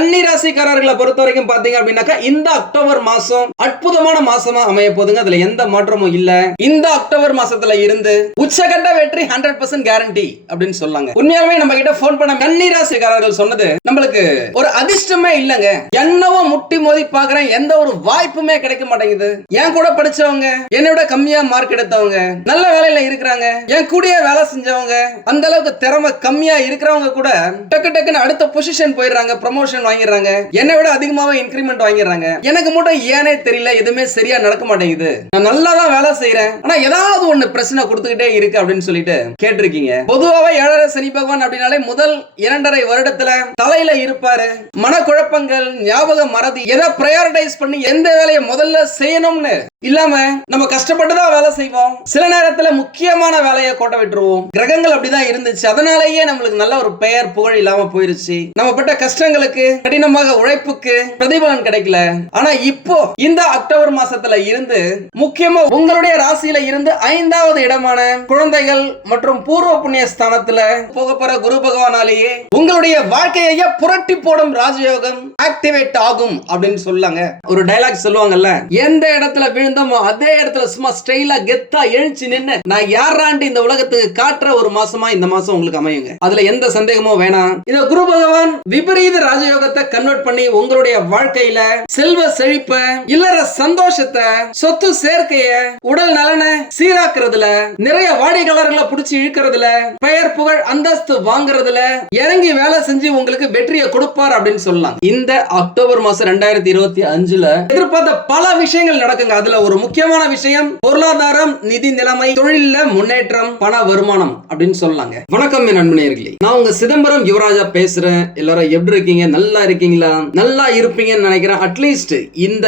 கன்னி ராசிக்காரர்களை பொறுத்த வரைக்கும் பாத்தீங்க அப்படின்னாக்கா இந்த அக்டோபர் மாசம் அற்புதமான மாசமா அமைய போதுங்க அதுல எந்த மாற்றமும் இல்ல. இந்த அக்டோபர் மாசத்துல இருந்து உச்சகட்ட வெற்றி ஹண்ட்ரட் பர்சன்ட் கேரண்டி அப்படின்னு சொல்லாங்க. உண்மையாலுமே நம்ம கிட்ட போன் பண்ண கன்னி ராசிக்காரர்கள் சொன்னது நம்மளுக்கு ஒரு அதிர்ஷ்டமே இல்லங்க. என்னவோ முட்டி மோதி பாக்குறேன் எந்த ஒரு வாய்ப்புமே கிடைக்க மாட்டேங்குது. என் கூட படிச்சவங்க என்னை விட கம்மியா மார்க் எடுத்தவங்க நல்ல வேலையில இருக்கிறாங்க என் கூடயே வேலை செஞ்சவங்க அந்த அளவுக்கு திறமை கம்மியா இருக்கிறவங்க கூட டக்கு டக்குன்னு அடுத்த பொசிஷன் போயிடுறாங்க ப்ரமோஷன் வாங்கிடுறாங்க. என்னை விட அதிகமாவே இன்கிரிமெண்ட் வாங்கிடுறாங்க. எனக்கு மட்டும் ஏனே தெரியல எதுவுமே சரியா நடக்க மாட்டேங்குது. நான் நல்லா தான் வேலை செய்யறேன் ஆனா ஏதாவது ஒண்ணு பிரச்சனை கொடுத்துக்கிட்டே இருக்கு அப்படின்னு சொல்லிட்டு கேட்டிருக்கீங்க. பொதுவாகவே ஏழரை சனி பகவான் அப்படின்னாலே முதல் இரண்டரை வருடத்துல தலையில இருப்பாரு. மனக்குழப்பங்கள் ஞாபக மறதி எதை ப்ரையாரிட்டைஸ் பண்ணி எந்த வேலையை முதல்ல செய்யணும்னு இல்லாம நம்ம கஷ்டப்பட்டு தான் வேலை செய்வோம். சில நேரத்துல முக்கியமான வேலையை கோட்டை விட்டுருவோம். கிரகங்கள் அப்படிதான் இருந்துச்சு. அதனாலேயே நம்மளுக்கு நல்ல ஒரு பெயர் புகழ் இல்லாம போயிருச்சு. நம்ம பட்ட கஷ்டங்களுக்கு கடினமாக உழைப்புக்கு பிரதிபலன் கிடைக்கல. ஆனா இப்போ இந்த அக்டோபர் மாசத்துல இருந்து முக்கியமா உங்களுடைய ராசியில இருந்து ஐந்தாவது இடமான குழந்தைகள் மற்றும் பூர்வ புண்ணிய ஸ்தானத்துல போக போற குரு பகவானாலேயே உங்களுடைய வாழ்க்கையை புரட்டி போடும் ராஜயோகம் ஆக்டிவேட் ஆகும் அப்படின்னு சொல்லாங்க. ஒரு டைலாக் சொல்லுவாங்கல்ல எந்த இடத்துல விழுந்தோமோ அதே இடத்துல சும்மா ஸ்டைலா கெத்தா எழுச்சி நின்று நான் யாராண்டு இந்த உலகத்துக்கு காட்டுற ஒரு மாசமா இந்த மாசம் உங்களுக்கு அமையுங்க. அதுல எந்த சந்தேகமும் வேணாம். இத குரு பகவான் விபரீத ராஜயோகத்தை கன்வெர்ட் பண்ணி உங்களுடைய வாழ்க்கையில செல்வ செழிப்ப இல்லற சந்தோஷத்தை சொத்து சேர்க்கைய உடல் நலனை சீராக்குறதுல நிறைய வாடிக்கையாளர்களை புடிச்சு இழுக்கிறதுல பெயர் புகழ் அந்தஸ்து வாங்குறதுல இறங்கி வேலை செஞ்சு உங்களுக்கு வெற்றியை கொடுப்பார் அப்படின்னு சொல்லலாம். இந்த அக்டோபர் மாசம் ரெண்டாயிரத்தி இருபத்தி அஞ்சுல எதிர்பார்த்த பல விஷயங்கள் நடக்குங்க. அதுல ஒரு முக்கியமான விஷயம் பொருளாதாரம் நிதி நிலைமை தொழில முன்னேற்றம் பண வருமானம் அப்படின்னு சொல்லலாங்க. வணக்கம் என் நண்பனே நான் உங்க சிதம்பரம் யுவராஜா பேசுறேன். எல்லாரும் எப்படி இருக்கீங்க? நல்லா இருக்கீங்களா? நல்லா இருப்பீங்கன்னு நினைக்கிறேன். அட்லீஸ்ட் இந்த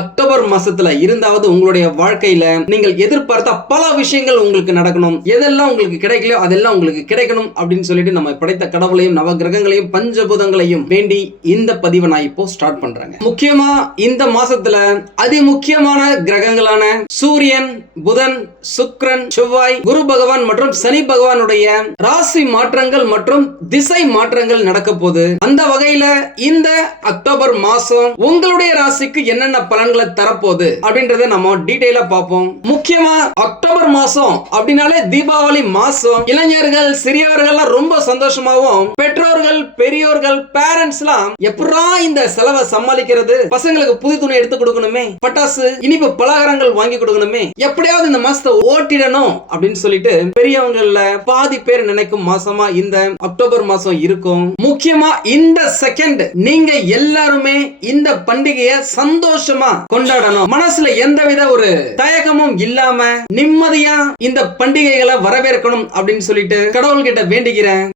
அக்டோபர் மாசத்துல இருந்தாவது உங்களுடைய வாழ்க்கையில நீங்கள் எதிர்பார்த்த பல விஷயங்கள் உங்களுக்கு நடக்கணும். எதெல்லாம் உங்களுக்கு கிடைக்கலையோ அதெல்லாம் உங்களுக்கு கிடைக்கணும் அப்படின்னு சொல்லிட்டு நம்ம படைத்த கடவுளையும் நவ கிரகங்களையும் பஞ்சபூதங்களையும் வேண்டி இந்த பதிவை நான் இப்போ ஸ்டார்ட் பண்றேங்க. முக்கியமா இந்த மாசத்துல அதி முக்கியமான கிரகங்களான சூரியன் புதன் சுக்கிரன் செவ்வாய் குரு பகவான் மற்றும் சனி பகவானுடைய ராசி மாற்றங்கள் மற்றும் திசை மாற்றங்கள் நடக்க போகுது. அந்த வகையில இந்த அக்டோபர் மாசம் உங்களுடைய ராசிக்கு என்னென்ன பலன்களை தரப்போகுது அப்படின்றத நம்ம டீடைலா பார்ப்போம். முக்கியமா அக்டோபர் மாசம் அப்படின்னாலே தீபாவளி மாசம். இளைஞர்கள் சிறியவர்கள் ரொம்ப சந்தோஷமாவும் பெற்றோர்கள் பெரியோர்கள் பேரண்ட்ஸ் எல்லாம் எப்படா இந்த செலவை சமாளிக்கிறது? பசங்களுக்கு புது துணி எடுத்து கொடுக்கணுமே? பட்டாசு இனிப்பு பலகாரங்கள் வாங்கி கொடுக்கணுமே? எப்படியாவது இந்த மாசத்தை ஓட்டிடணும் அப்படின்னு சொல்லிட்டு பெரியவங்கள பாதி பேர் நினைக்கும் மாசமா இந்த அக்டோபர் மாசம் இருக்கும். முக்கியமா இந்த செகண்ட் நீங்க எல்லாருமே இந்த பண்டிகையை சந்தோஷமா கொண்டாடணும். மனசுல எந்தவித ஒரு தயக்கமும் இல்லாம நிம்மதியா இந்த பண்டிகைகளை வரவேற்கணும் அப்படின்னு சொல்லிட்டு கடவுள்கிட்ட வேண்டிக்கிறேன்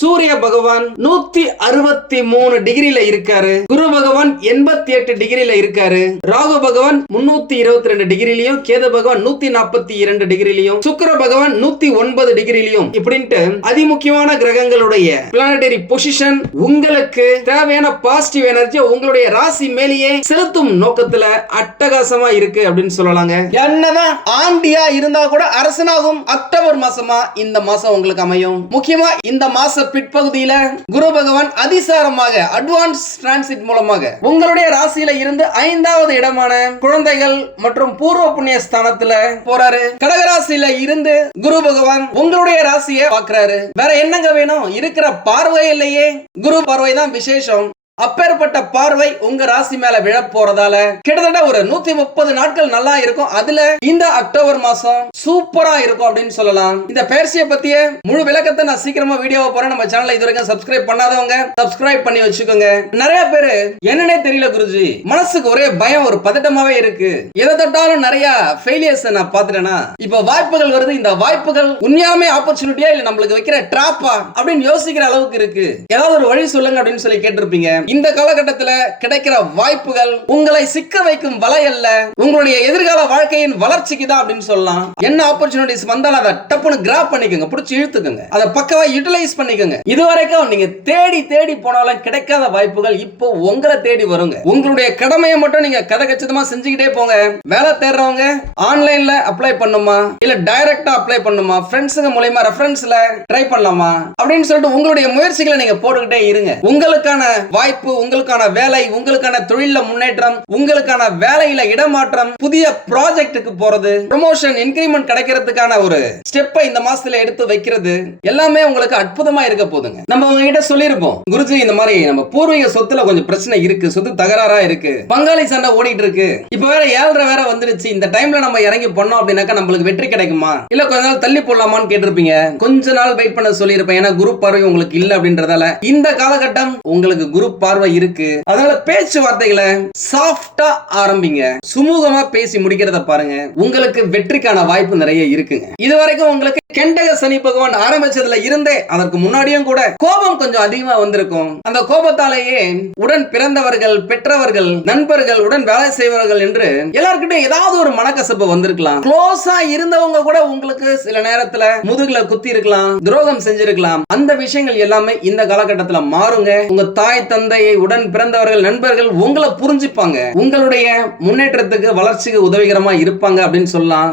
சூரிய பகவான் நூத்தி அறுபத்தி மூணு டிகிரில இருக்காரு. குரு பகவான் எண்பத்தி எட்டு டிகிரில இருக்காரு. ராகு பகவான் முன்னூத்தி இருபத்தி ரெண்டு டிகிரிலையும் கேது பகவான் நூத்தி நாற்பத்தி இரண்டு டிகிரிலையும் சுக்கர பகவான் நூத்தி ஒன்பது டிகிரிலையும் இப்படின்ட்டு அதிமுக்கியமான கிரகங்களுடைய பிளானடரி பொசிஷன் உங்களுக்கு தேவையான பாசிட்டிவ் எனர்ஜி உங்களுடைய ராசி மேலேயே செலுத்தும் நோக்கத்துல அட்டகாசமா இருக்கு அப்படின்னு சொல்லலாங்க. என்னதான் ஆண்டியா இருந்தா கூட அரசனாகும் அக்டோபர் மாசமா இந்த மாசம் உங்களுக்கு அமையும். முக்கியமா இந்த மாச பிற்பகுதியில குரு பகவான் அதிசாரமாக அட்வான்ஸ் டிரான்சிட் மூலமாக உங்களுடைய ராசியில இருந்து ஐந்தாவது இடமான குழந்தைகள் மற்றும் பூர்வ புண்ணிய ஸ்தானத்துல போறாரு. கடகராசியில இருந்து குரு பகவான் உங்களுடைய ராசியை பாக்குறாரு வேற என்னங்க வேணும்? இருக்கிற பார்வையிலேயே குரு பார்வை தான் விசேஷம். அப்பேற்பட்ட பார்வை உங்க ராசி மேல விழ போறதால கிட்டத்தட்ட ஒரு நூத்தி முப்பது நாட்கள் நல்லா இருக்கும். அதுல இந்த அக்டோபர் மாசம் சூப்பரா இருக்கும் அப்படின்னு சொல்லலாம். இந்த பயிற்சியை பத்திய முழு விளக்கத்தை நான் சீக்கிரமா வீடியோவை போறேன். நம்ம சேனல்ல இது வரைக்கும் சப்ஸ்கிரைப் பண்ணாதவங்க சப்ஸ்கிரைப் பண்ணி வச்சுக்கோங்க. நிறைய பேரு என்னன்னே தெரியல குருஜி. மனசுக்கு ஒரே பயம் ஒரு பதட்டமாவே இருக்கு. எதை தொட்டாலும் நிறைய ஃபெயிலியர்ஸ் நான் பாத்துட்டேன்னா இப்ப வாய்ப்புகள் வருது. இந்த வாய்ப்புகள் உண்மையாலுமே ஆப்பர்ச்சுனிட்டியா இல்ல? நம்மளுக்கு வைக்கிற ட்ராப்பா அப்படின்னு யோசிக்கிற அளவுக்கு இருக்கு. ஏதாவது ஒரு வழி சொல்லுங்க அப்படின்னு சொல்லி கேட்டிருப்பீங்க. இந்த காலகட்டத்துல கிடைக்கிற வாய்ப்புகள் உங்களை சிக்க வைக்கும் வலை அல்ல. உங்களுடைய எதிர்கால வாழ்க்கையின் வளர்ச்சிக்கு தான் அப்படின்னு சொல்லலாம். என்ன ஆப்பர்ச்சுனிட்டிஸ் வந்தாலும் அதை டப்புன்னு கிராப் பண்ணிக்கோங்க பிடிச்சி இழுத்துக்கோங்க. அதை பக்கவா யூட்டிலைஸ் பண்ணிக்கோங்க. இதுவரைக்கும் நீங்க தேடி தேடி போனாலும் கிடைக்காத வாய்ப்புகள் இப்போ உங்களை தேடி வருங்க. உங்களுடைய கடமையை மட்டும் நீங்க கதை கச்சிதமா செஞ்சுக்கிட்டே போங்க. வேலை தேடுறவங்க ஆன்லைன்ல அப்ளை பண்ணுமா? இல்ல டைரக்டா அப்ளை பண்ணுமா? ஃப்ரெண்ட்ஸுங்க மூலயமா ரெஃபரன்ஸ்ல ட்ரை பண்ணலாமா? அப்படின்னு சொல்லிட்டு உங்களுடைய முயற்சிகளை நீங்க போட்டுக்கிட்டே இருங்க. உங்களுக்கான வாய்ப்பு உங்களுக்கான வேலை உங்களுக்கான தொழில முன்னேற்றம் உங்களுக்கான வேலையில இடமாற்றம் புதிய ப்ராஜெக்ட்டுக்கு போறது ப்ரொமோஷன் இன்கிரிமெண்ட் கிடைக்கிறதுக்கான ஒரு ஸ்டெப்பை இந்த மாசத்துல எடுத்து வைக்கிறது எல்லாமே உங்களுக்கு அற்புதமா இருக்க போதுங்க. நம்ம உங்ககிட்ட சொல்லியிருப்போம் குருஜி இந்த மாதிரி நம்ம பூர்வீக சொத்துல கொஞ்சம் பிரச்சனை இருக்கு சொத்து தகராறா இருக்கு பங்காளி சண்டை ஓடிட்டு இருக்கு. இப்ப வேற ஏழரை வேற வந்துருச்சு இந்த டைம்ல நம்ம இறங்கி பண்ணோம் அப்படின்னாக்கா நம்மளுக்கு வெற்றி கிடைக்குமா? இல்ல கொஞ்ச நாள் தள்ளி போடலாமான்னு கேட்டிருப்பீங்க. கொஞ்ச நாள் வெயிட் பண்ண சொல்லியிருப்பேன் ஏன்னா குரு பார்வை உங்களுக்கு இல்ல அப்படின்றதால இந்த காலகட்டம் உங்களுக்கு குரு பார்வை இருக்கு. அதனால பேச்சுவார்த்தைகளை சாஃப்டா ஆரம்பிங்க. சுமூகமா பேசி முடிக்கிறத பாருங்க. உங்களுக்கு வெற்றிக்கான வாய்ப்பு நிறைய இருக்குங்க. இது வரைக்கும் உங்களுக்கு கெண்டக சனி பகவான் ஆரம்பிச்சதுல இருந்தே அதற்கு முன்னாடியும் கூட கோபம் கொஞ்சம் அதிகமா வந்திருக்கும். அந்த கோபத்தாலேயே உடன் பிறந்தவர்கள் பெற்றவர்கள் நண்பர்கள் உடன் வேலை செய்வர்கள் என்று எல்லார்கிட்டையும் ஏதாவது ஒரு மனக்கசப்பு வந்திருக்கலாம். க்ளோஸா இருந்தவங்க கூட உங்களுக்கு சில நேரத்துல முதுகுல குத்தி இருக்கலாம் துரோகம் செஞ்சிருக்கலாம். அந்த விஷயங்கள் எல்லாமே இந்த காலகட்டத்துல மாறுங்க. உங்க தாய் தந்தை தந்தையை உடன் பிறந்தவர்கள் நண்பர்கள் உங்களை புரிஞ்சுப்பாங்க. உங்களுடைய முன்னேற்றத்துக்கு வளர்ச்சிக்கு உதவிகரமா இருப்பாங்க அப்படின்னு சொல்லலாம்.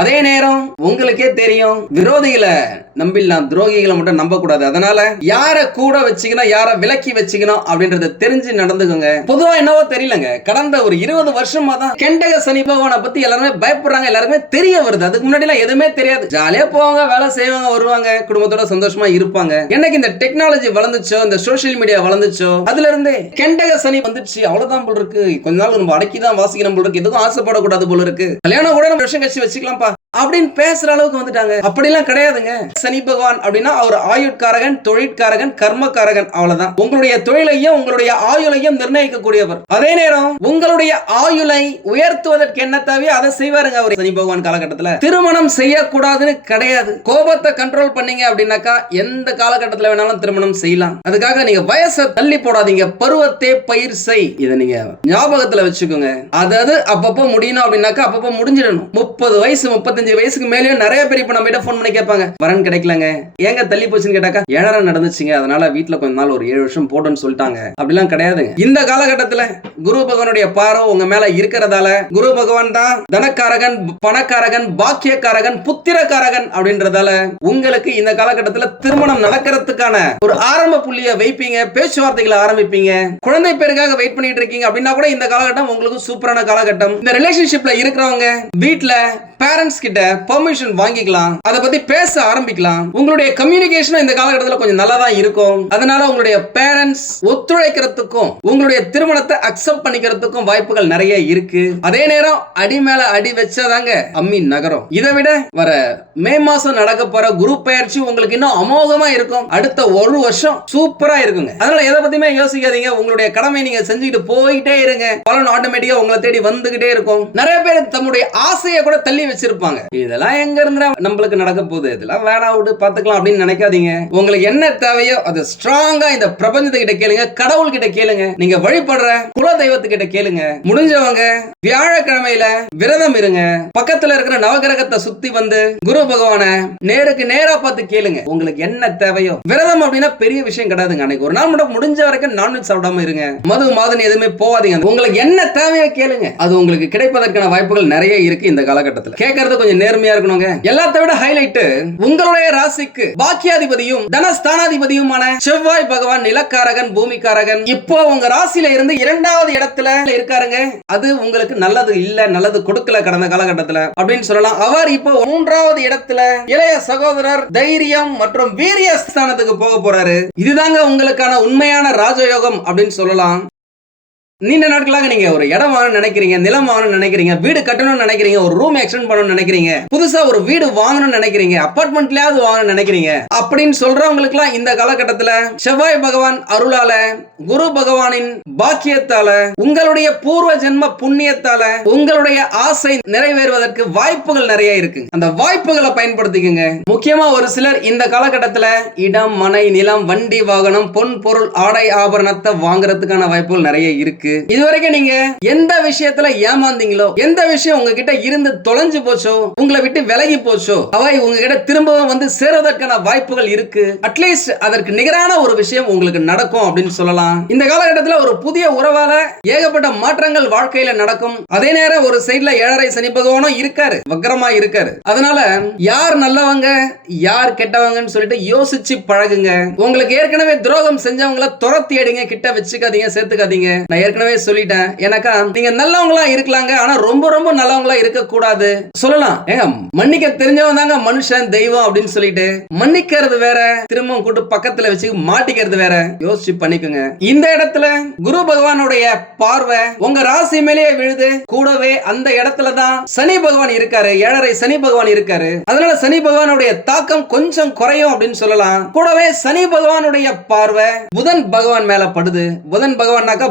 அதே நேரம் உங்களுக்கே தெரியும் விரோதிகளை நம்பிடலாம். துரோகிகளை மட்டும் நம்ப கூடாது அதனால யார கூட வச்சுக்கணும் யார விலக்கி வச்சுக்கணும் அப்படின்றத தெரிஞ்சு நடந்துக்கோங்க. பொதுவா என்னவோ தெரியலங்க. கடந்த ஒரு இருபது வருஷமா தான் கெண்டக சனி பகவானை பத்தி எல்லாருமே பயப்படுறாங்க எல்லாருமே தெரிய வருது. அதுக்கு முன்னாடி எல்லாம் எதுவுமே தெரியாது. ஜாலியா போவாங்க வேலை செய்வாங்க வருவாங்க. குடும்பத்தோட சந்தோஷமா இருப்பாங்க. என்னைக்கு இந்த டெக்னாலஜி வளர்ந்துச்சோ இந்த சோஷியல் மீடியா வளர்ந்துச்சோ அதுல இருந்து கெண்டக சனி வந்துச்சு அவ்வளவுதான் போல இருக்கு. கொஞ்ச நாள் நம்ம அடக்கி தான் வாசிக்கணும் போல இருக்கு. எதுவும் ஆசைப்படக்கூடாது போல இருக்கு. கல்யாணம் கூட நம்ம விஷயம் கட்சி வச்சுக்கலாம் அப்படின்னு பேசுற அளவுக்கு வந்துட்டாங்க. அப்படிலாம் கிடையாதுங்க. சனி பகவான் அப்படின்னா அவர் ஆயுட்காரகன் தொழிற்காரகன் கர்மக்காரகன் அவ்வளவுதான். உங்களுடைய தொழிலையும் உங்களுடைய ஆயுளையும் நிர்ணயிக்கக்கூடியவர். அதே நேரம் உங்களுடைய ஆயுளை உயர்த்துவதற்கு என்ன தேவையோ அதை செய்வாருங்க அவர் சனி பகவான் காலகட்டத்துல. திருமணம் செய்யக்கூடாதுன்னு கிடையாது. கோபத்தை கண்ட்ரோல் பண்ணீங்க அப்படின்னாக்கா எந்த காலகட்டத்துல வேணாலும் திருமணம் செய்யலாம். அதுக்காக நீங்க வயசை தள்ளி போடாதீங்க. பருவத்தே பயிர் செய். இதை நீங்க ஞாபகத்துல வச்சுக்கோங்க. அதாவது அப்பப்போ முடியணும் அப்படின்னாக்கா அப்பப்போ முடிஞ்சிடணும். முப்பது வயசு முப்பத்தஞ்சு வயசுக்கு மேலேயும் நிறைய பேர் இப்போ நம்ம கிட்ட ஃபோன் பண்ணி கேட்பாங்க. வரன் கிடைக்கலங்க. ஏங்க தள்ளி போச்சுன்னு கேட்டாக்கா ஏழரை நடந்துச்சுங்க. அதனால வீட்டில் கொஞ்ச நாள் ஒரு ஏழு வருஷம் போட்டோன்னு சொல்லிட்டாங்க. அப்படிலாம் கிடையாதுங்க. இந்த காலகட்டத்தில் குரு பகவானுடைய பார்வை உங்க மேல இருக்கிறதால குரு பகவான் தான் தனக்காரகன் பணக்காரகன் பாக்கியக்காரகன் புத்திரக்காரகன் அப்படின்றதால உங்களுக்கு இந்த காலகட்டத்தில் திருமணம் நடக்கிறதுக்கான ஒரு ஆரம்ப புள்ளியை வைப்பீங்க பேச்சுவார்த்தைகளை ஆரம்பிப்பீங்க. குழந்தை பேருக்காக வெயிட் பண்ணிட்டு இருக்கீங்க அப்படின்னா கூட இந்த காலகட்டம் உங்களுக்கு சூப்பரான காலகட்டம். இந்த ரிலேஷன்ஷிப்ல இருக்கிறவங்க வீட்ல பேரண்ட்ஸ் கிட்ட கிட்ட பெர்மிஷன் வாங்கிக்கலாம். அதை பத்தி பேச ஆரம்பிக்கலாம். உங்களுடைய கம்யூனிகேஷன் இந்த காலகட்டத்தில் கொஞ்சம் நல்லா தான் இருக்கும். அதனால உங்களுடைய பேரண்ட்ஸ் ஒத்துழைக்கிறதுக்கும் உங்களுடைய திருமணத்தை அக்செப்ட் பண்ணிக்கிறதுக்கும் வாய்ப்புகள் நிறைய இருக்கு. அதே நேரம் அடி மேல அடி வச்சாதாங்க அம்மி நகரம். இதை விட வர மே மாசம் நடக்க போற குரு பயிற்சி உங்களுக்கு இன்னும் அமோகமா இருக்கும். அடுத்த ஒரு வருஷம் சூப்பரா இருக்குங்க. அதனால எதை பத்தியுமே யோசிக்காதீங்க. உங்களுடைய கடமை நீங்க செஞ்சுக்கிட்டு போயிட்டே இருங்க. பலன் ஆட்டோமேட்டிக்கா உங்களை தேடி வந்துகிட்டே இருக்கும். நிறைய பேர் தம்முடைய ஆசையை கூட தள்ளி வச்சிருப்பாங்க. இதெல்லாம் எங்க இருந்தா நம்மளுக்கு நடக்க போகுது? இதெல்லாம் வேணா விட்டு பாத்துக்கலாம் அப்படின்னு நினைக்காதீங்க. உங்களுக்கு என்ன தேவையோ அது ஸ்ட்ராங்கா இந்த பிரபஞ்சத்துக்கிட்ட கேளுங்க கடவுள் கிட்ட கேளுங்க. நீங்க வழிபடுற குல தெய்வத்துக்கிட்ட கேளுங்க. முடிஞ்சவங்க வியாழக்கிழமையில விரதம் இருங்க. பக்கத்துல இருக்கிற நவகிரகத்தை சுத்தி வந்து குரு பகவான நேருக்கு நேரா பார்த்து கேளுங்க. உங்களுக்கு என்ன தேவையோ. விரதம் அப்படின்னா பெரிய விஷயம் கிடையாதுங்க. அன்னைக்கு ஒரு நாள் மட்டும் முடிஞ்ச வரைக்கும் நான்வெஜ் சாப்பிடாம இருங்க. மது மாதன் எதுவுமே போவாதீங்க உங்களுக்கு என்ன தேவையோ கேளுங்க. அது உங்களுக்கு கிடைப்பதற்கான வாய்ப்புகள் நிறைய இருக்கு இந்த காலகட்டத்தில். கேட்கறது கொஞ்சம் நேர்மையா இருக்கணுங்க. எல்லாத்த விட ஹைலைட் உங்களுடைய ராசிக்கு பாக்கியாதிபதியும் தனஸ்தானாதிபதியுமான செவ்வாய் பகவான் நிலக்காரகன் பூமிக்காரகன். இப்போ உங்க ராசியில இருந்து இரண்டாவது இடத்துல இருக்காருங்க. அது உங்களுக்கு நல்லது இல்ல நல்லது கொடுக்கல கடந்த காலகட்டத்துல. அப்படின்னு சொல்லலாம். அவர் இப்போ மூன்றாவது இடத்துல இளைய சகோதரர் தைரியம் மற்றும் வீரிய ஸ்தானத்துக்கு போக போறாரு. இதுதாங்க உங்களுக்கான உண்மையான ராஜயோகம் அப்படின்னு சொல்லலாம். நீண்ட நாட்களாக நீங்க ஒரு இடம் வாங்கணும்னு நினைக்கிறீங்க நிலம் வாங்கணும்னு நினைக்கிறீங்க வீடு கட்டணும்னு நினைக்கிறீங்க ஒரு ரூம் எக்ஸ்டெண்ட் பண்ணணும்னு நினைக்கிறீங்க புதுசா ஒரு வீடு வாங்கணும்னு நினைக்கிறீங்க அப்பார்ட்மெண்ட்லயாவது வாங்கணும்னு நினைக்கிறீங்க அப்படின்னு சொல்றவங்களுக்குலாம் இந்த காலகட்டத்துல செவ்வாய் பகவான் அருளால குரு பகவானின் பாக்கியத்தால உங்களுடைய பூர்வ ஜென்ம புண்ணியத்தால உங்களுடைய ஆசை நிறைவேறுவதற்கு வாய்ப்புகள் நிறைய இருக்கு. அந்த வாய்ப்புகளை பயன்படுத்திக்கங்க. முக்கியமா ஒரு சிலர் இந்த காலகட்டத்துல இடம் மனை நிலம் வண்டி வாகனம் பொன் பொருள் ஆடை ஆபரணத்தை வாங்குறதுக்கான வாய்ப்புகள் நிறைய இருக்கு. இதுவரைக்கும் நீங்க எந்த விஷயத்துல ஏமாந்தீங்களோ எந்த விஷயம் உங்ககிட்ட இருந்து தொலைஞ்சு போச்சோ உங்களை விட்டு விலகி போச்சோ அவை உங்ககிட்ட திரும்பவும் வந்து சேருவதற்கான வாய்ப்புகள் இருக்கு. அட்லீஸ்ட் அதற்கு நிகரான ஒரு விஷயம் உங்களுக்கு நடக்கும் அப்படின்னு சொல்லலாம். இந்த காலகட்டத்தில் ஒரு புதிய உறவால ஏகப்பட்ட மாற்றங்கள் வாழ்க்கையில நடக்கும். அதே நேரம் ஒரு சைடுல ஏழரை சனி பகவானும் இருக்காரு வக்கரமா இருக்காரு. அதனால யார் நல்லவங்க யார் கெட்டவங்கன்னு சொல்லிட்டு யோசிச்சு பழகுங்க. உங்களுக்கு ஏற்கனவே துரோகம் செஞ்சவங்கள துரத்தி அடிங்க கிட்ட வச்சுக்காதீங்க சேர்த்துக்காதீங்க. நான் ஏற்கனவே ஏற்கனவே சொல்லிட்டேன். எனக்கா நீங்க நல்லவங்களா இருக்கலாங்க. ஆனா ரொம்ப ரொம்ப நல்லவங்களா இருக்க கூடாது சொல்லலாம். ஏங்க மன்னிக்க தெரிஞ்சவன் தாங்க மனுஷன் தெய்வம் அப்படின்னு சொல்லிட்டு. மன்னிக்கிறது வேற. திரும்பவும் கூட்டு பக்கத்துல வச்சு மாட்டிக்கிறது வேற. யோசிச்சு பண்ணிக்கோங்க. இந்த இடத்துல குரு பகவானுடைய பார்வை உங்க ராசி மேலேயே விழுது. கூடவே அந்த இடத்துல தான் சனி பகவான் இருக்காரு. ஏழரை சனி பகவான் இருக்காரு. அதனால சனி பகவானுடைய தாக்கம் கொஞ்சம் குறையும் அப்படின்னு சொல்லலாம். கூடவே சனி பகவானுடைய பார்வை புதன் பகவான் மேல படுது. புதன் பகவான்னாக்கா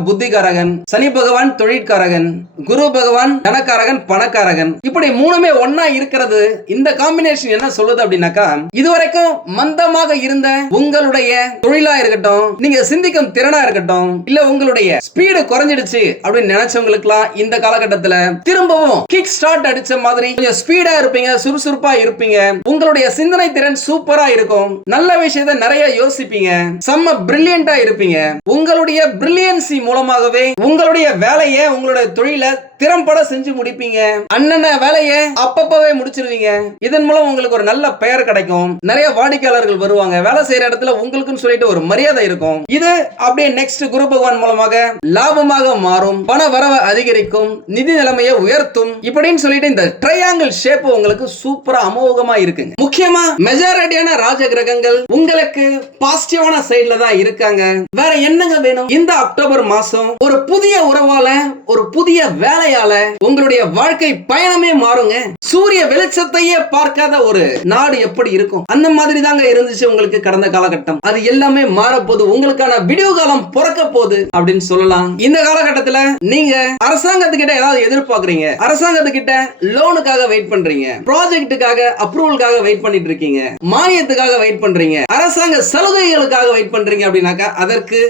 தனக்காரகன் சனி பகவான் தொழிற்காரகன் குரு பகவான் தனக்காரகன் பணக்காரகன். இப்படி மூணுமே ஒன்னா இருக்கிறது. இந்த காம்பினேஷன் என்ன சொல்லுது அப்படின்னாக்கா இதுவரைக்கும் மந்தமாக இருந்த உங்களுடைய தொழிலா இருக்கட்டும் நீங்க சிந்திக்கும் திறனா இருக்கட்டும் இல்ல உங்களுடைய ஸ்பீடு குறைஞ்சிடுச்சு அப்படின்னு நினைச்சவங்களுக்குலாம் இந்த காலகட்டத்துல திரும்பவும் கிக் ஸ்டார்ட் அடிச்ச மாதிரி கொஞ்சம் ஸ்பீடா இருப்பீங்க சுறுசுறுப்பா இருப்பீங்க. உங்களுடைய சிந்தனை திறன் சூப்பரா இருக்கும். நல்ல விஷயத்த நிறைய யோசிப்பீங்க. செம்ம பிரில்லியண்டா இருப்பீங்க. உங்களுடைய பிரில்லியன்சி மூலமாகவே உங்களுடைய வேலையை உங்களுடைய தொழிலை திறம்பட செஞ்சு முடிப்பீங்க. அண்ணன வேலையை அப்பப்பவே முடிச்சிருவீங்க. இதன் மூலம் உங்களுக்கு ஒரு நல்ல பெயர் கிடைக்கும். நிறைய வாடிக்கையாளர்கள் வருவாங்க. வேலை செய்யற இடத்துல உங்களுக்குன்னு சொல்லிட்டு ஒரு மரியாதை இருக்கும். இது அப்படியே நெக்ஸ்ட் குரு பகவான் மூலமாக லாபமாக மாறும். பண வரவை அதிகரிக்கும். நிதி நிலைமையை உயர்த்தும். இப்படின்னு சொல்லிட்டு இந்த ட்ரையாங்கிள் ஷேப் உங்களுக்கு சூப்பரா அமோகமா இருக்குங்க. முக்கியமா மெஜாரிட்டியான ராஜ கிரகங்கள் உங்களுக்கு பாசிட்டிவான சைடுல தான் இருக்காங்க. வேற என்னங்க வேணும்? இந்த அக்டோபர் மாசம் ஒரு புதிய உறவால ஒரு புதிய வேலையால உங்களுடைய வாழ்க்கை பயணமே மாறுங்க. சூரிய வெளிச்சத்தையே பார்க்காத ஒரு நாடு எப்படி இருக்கும்? அந்த மாதிரி தாங்க இருந்துச்சு உங்களுக்கு கடந்த காலகட்டம். அது எல்லாமே மாறப்போது உங்களுக்கான விடிவு காலம் பிறக்க போகுது அப்படின்னு சொல்லலாம். இந்த காலகட்டத்துல நீங்க அரசாங்கத்துக்கிட்ட ஏதாவது எதிர்பார்க்கறீங்க? அரசாங்கத்துக்கிட்ட லோனுக்காக வெயிட் பண்றீங்க. ப்ராஜெக்ட்டுக்காக அப்ரூவலுக்காக வெயிட் பண்ணிட்டு இருக்கீங்க. மானியத்துக்காக வெயிட் பண்றீங்க. அரசாங்க சலுகைகளுக்காக வெயிட் பண்றீங்க அப்படின்னாக்கா அதற்கு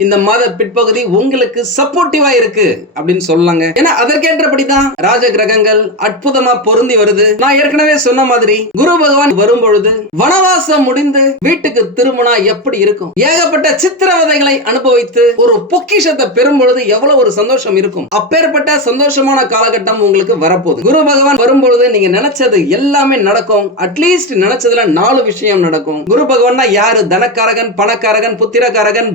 இந்த மாத பிற்பகுதி உங்களுக்கு சப்போர்ட்டிவா இருக்கு அப்படின்னு சொல்லலாங்க ஏன்னா அதற்கேற்றபடி தான் ராஜ கிரகங்கள் அற்புதமா பொருந்தி வருது. நான் ஏற்கனவே சொன்ன மாதிரி குரு பகவான் வரும் பொழுது வனவாசம் முடிந்து வீட்டுக்கு திரும்பினா எப்படி இருக்கும்? ஏகப்பட்ட சித்திரவதைகளை அனுபவித்து ஒரு பொக்கிஷத்தை பெறும் பொழுது எவ்வளவு ஒரு சந்தோஷம் இருக்கும்? அப்பேற்பட்ட சந்தோஷமான காலகட்டம் உங்களுக்கு வரப்போகுது. குரு பகவான் வரும் பொழுது நீங்க நினைச்சது எல்லாமே நடக்கும். அட்லீஸ்ட் நினைச்சதுல நாலு விஷயம் நடக்கும். குரு பகவான் யாரு? தனக்காரகன் பணக்காரகன் புத்திரக்காரகன்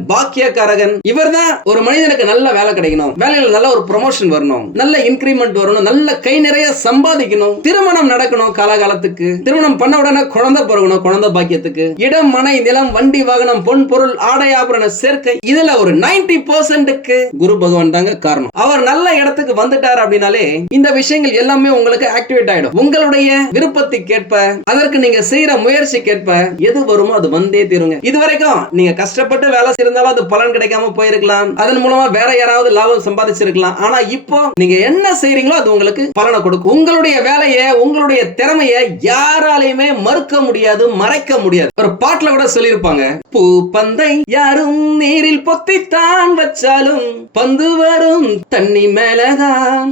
பாக்கியக்காரகன் இவர்தான் ஒரு மனிதனுக்கு நல்ல வேலை கிடைக்கணும். வேலையில நல்ல ஒரு ப்ரொமோஷன் வரணும். நல்ல இன்கிரிமெண்ட் வரணும். நல்ல கை நிறைய சம்பாதிக்கணும். திருமணம் நடக்கணும் காலகாலத்துக்கு. திருமணம் பண்ண உடனே குழந்தை பிறக்கணும் குழந்தை பாக்கியத்துக்கு. இடம் மனை நிலம் வண்டி வாகனம் பொன் பொருள் ஆடை ஆபரண சேர்க்கை இதுல ஒரு நைன்டி பர்சன்ட்டுக்கு குரு பகவான் தாங்க காரணம். அவர் நல்ல இடத்துக்கு வந்துட்டார் அப்படின்னாலே இந்த விஷயங்கள் எல்லாமே உங்களுக்கு ஆக்டிவேட் ஆயிடும். உங்களுடைய விருப்பத்துக்கேற்ப அதற்கு நீங்க செய்யற முயற்சிக்கேற்ப எது வருமோ அது வந்தே தீருங்க. இது வரைக்கும் நீங்க கஷ்டப்பட்டு வேலை செய்திருந்தாலும் அது பலன் கிடைக்காம போயிருக்கலாம். அதன் மூலமா வேற யாராவது லாபம் சம்பாதிச்சிருக்கலாம். ஆனா இப்போ நீங்க என்ன செய்யறீங்களோ அது உங்களுக்கு பலனை கொடுக்கும். உங்களுடைய வேலையை உங்களுடைய திறமையை யாராலையுமே மறுக்க முடியாது மறைக்க முடியாது. ஒரு பாட்டுல கூட சொல்லியிருப்பாங்க. பூ பந்தை யாரும் நீரில் பொத்தித்தான் வச்சாலும் பந்து வரும் தண்ணி மேலதான்.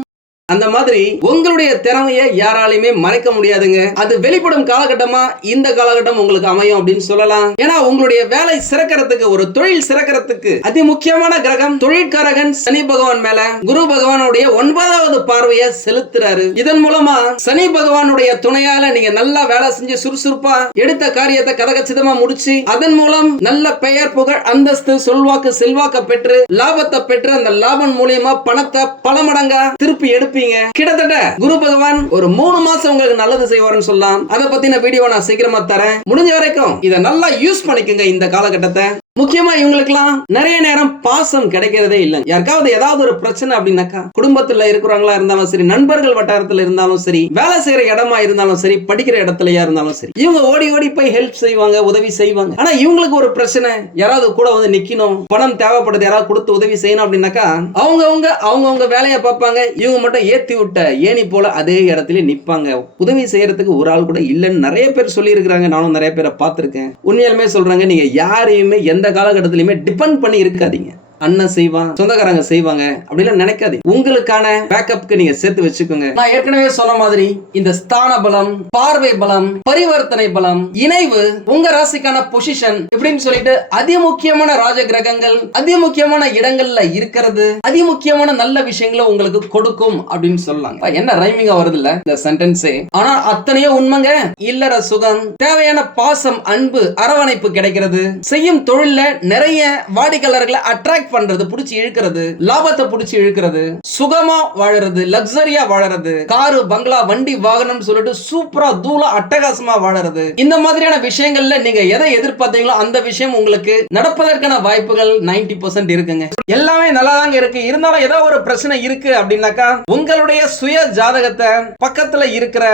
அந்த மாதிரி உங்களுடைய திறமையை யாராலையுமே மறைக்க முடியாதுங்க. அது வெளிப்படும் காலகட்டமா இந்த காலகட்டம் உங்களுக்கு அமையும் அப்படின்னு சொல்லலாம். ஏன்னா உங்களுடைய வேலை சிறக்கிறதுக்கு ஒரு தொழில் சிறக்கிறதுக்கு அதி முக்கியமான கிரகம் தொழிற்காரகன் சனி பகவான் மேல. குரு பகவானுடைய ஒன்பதாவது பார்வையை செலுத்துறாரு. இதன் மூலமா சனி பகவானுடைய துணையால நீங்க நல்லா வேலை செஞ்சு சுறுசுறுப்பா எடுத்த காரியத்தை கதகச்சிதமா முடிச்சு அதன் மூலம் நல்ல பெயர் புகழ் அந்தஸ்து சொல்வாக்கு செல்வாக்க பெற்று லாபத்தை பெற்று அந்த லாபம் மூலியமா பணத்தை பல மடங்கா திருப்பி இருப்பீங்க கிட்டத்தட்ட குரு பகவான் ஒரு மூணு மாசம் உங்களுக்கு நல்லது செய்வாருன்னு சொல்லலாம். அதை பத்தின வீடியோ நான் சீக்கிரமா தரேன். முடிஞ்ச வரைக்கும் இதை நல்லா யூஸ் பண்ணிக்கோங்க இந்த காலகட்டத்தை. முக்கியமா இவங்களுக்குலாம் நிறைய நேரம் பாசம் கிடைக்கிறதே இல்லை. யாருக்காவது ஏதாவது ஒரு பிரச்சனை அப்படின்னாக்கா குடும்பத்துல இருக்கிறவங்களா இருந்தாலும் சரி நண்பர்கள் வட்டாரத்துல இருந்தாலும் சரி வேலை செய்யற இடமா இருந்தாலும் சரி படிக்கிற இடத்துலயா இருந்தாலும் சரி இவங்க ஓடி ஓடி போய் ஹெல்ப் செய்வாங்க உதவி செய்வாங்க. ஆனா இவங்களுக்கு ஒரு பிரச்சனை யாராவது கூட வந்து நிக்கணும் பணம் தேவைப்படுது யாராவது கொடுத்து உதவி செய்யணும் அப்படின்னாக்கா அவங்கவுங்க அவங்கவுங்க வேலையை பார்ப்பாங்க இவங்க மட்டும் ஏத்தி விட்ட ஏணி போல அதே இடத்துல நிப்பாங்க. உதவி செய்யறதுக்கு ஒரு ஆள் கூட இல்லைன்னு நிறைய பேர் சொல்லி இருக்கிறாங்க நானும் நிறைய பேரை பார்த்திருக்கேன். உண்மையாலுமே சொல்றாங்க நீங்க யாரையுமே எந்த காலகட்டத்திலையுமே டிபெண்ட் பண்ணி இருக்காதீங்க அண்ணன் செய்வான் சொந்தக்காரங்க செய்வாங்க அப்படிலாம் நினைக்காது உங்களுக்கான பேக்கப்க்கு நீங்க சேர்த்து வச்சுக்கோங்க. நான் ஏற்கனவே சொன்ன மாதிரி இந்த ஸ்தான பலம் பார்வை பலம் பரிவர்த்தனை பலம் இணைவு உங்க ராசிக்கான பொசிஷன் இப்படின்னு சொல்லிட்டு அதிமுக்கியமான ராஜ கிரகங்கள் அதிமுக்கியமான இடங்கள்ல இருக்கிறது அதிமுக்கியமான நல்ல விஷயங்களை உங்களுக்கு கொடுக்கும் அப்படின்னு சொல்லலாம் என்ன ரைமிங்கா வருது இல்ல இந்த சென்டென்ஸே ஆனா அத்தனையோ உண்மைங்க. இல்லற சுகம் தேவையான பாசம் அன்பு அரவணைப்பு கிடைக்கிறது. செய்யும் தொழில்ல நிறைய வாடிக்கையாளர்களை அட்ராக்ட் பண்றது புடிச்சு இழுக்கிறது லாபத்தை புடிச்சு இழுக்கிறது சுகமா வாழறது லக்ஸரியா வாழறது காரு பங்களா வண்டி வாகனம் சொல்லிட்டு சூப்பரா தூளா அட்டகாசமா வாழறது. இந்த மாதிரியான விஷயங்கள்ல நீங்க எதை எதிர்பார்த்தீங்களோ அந்த விஷயம் உங்களுக்கு நடப்பதற்கான வாய்ப்புகள் 90% இருக்குங்க. எல்லாமே நல்லா தாங்க இருக்கு. இருந்தாலும் ஏதோ ஒரு பிரச்சனை இருக்கு அப்படின்னாக்கா உங்களுடைய சுய ஜாதகத்தை பக்கத்துல இருக்கிற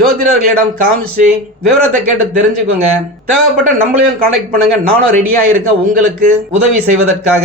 ஜோதிடர்களிடம் காமிச்சு விவரத்தை கேட்டு தெரிஞ்சுக்கோங்க. தேவைப்பட்ட நம்மளையும் கான்டாக்ட் பண்ணுங்க. நானும் ரெடியா இருக்கேன். உங்களுக்கு உதவி செய்வதற்காக.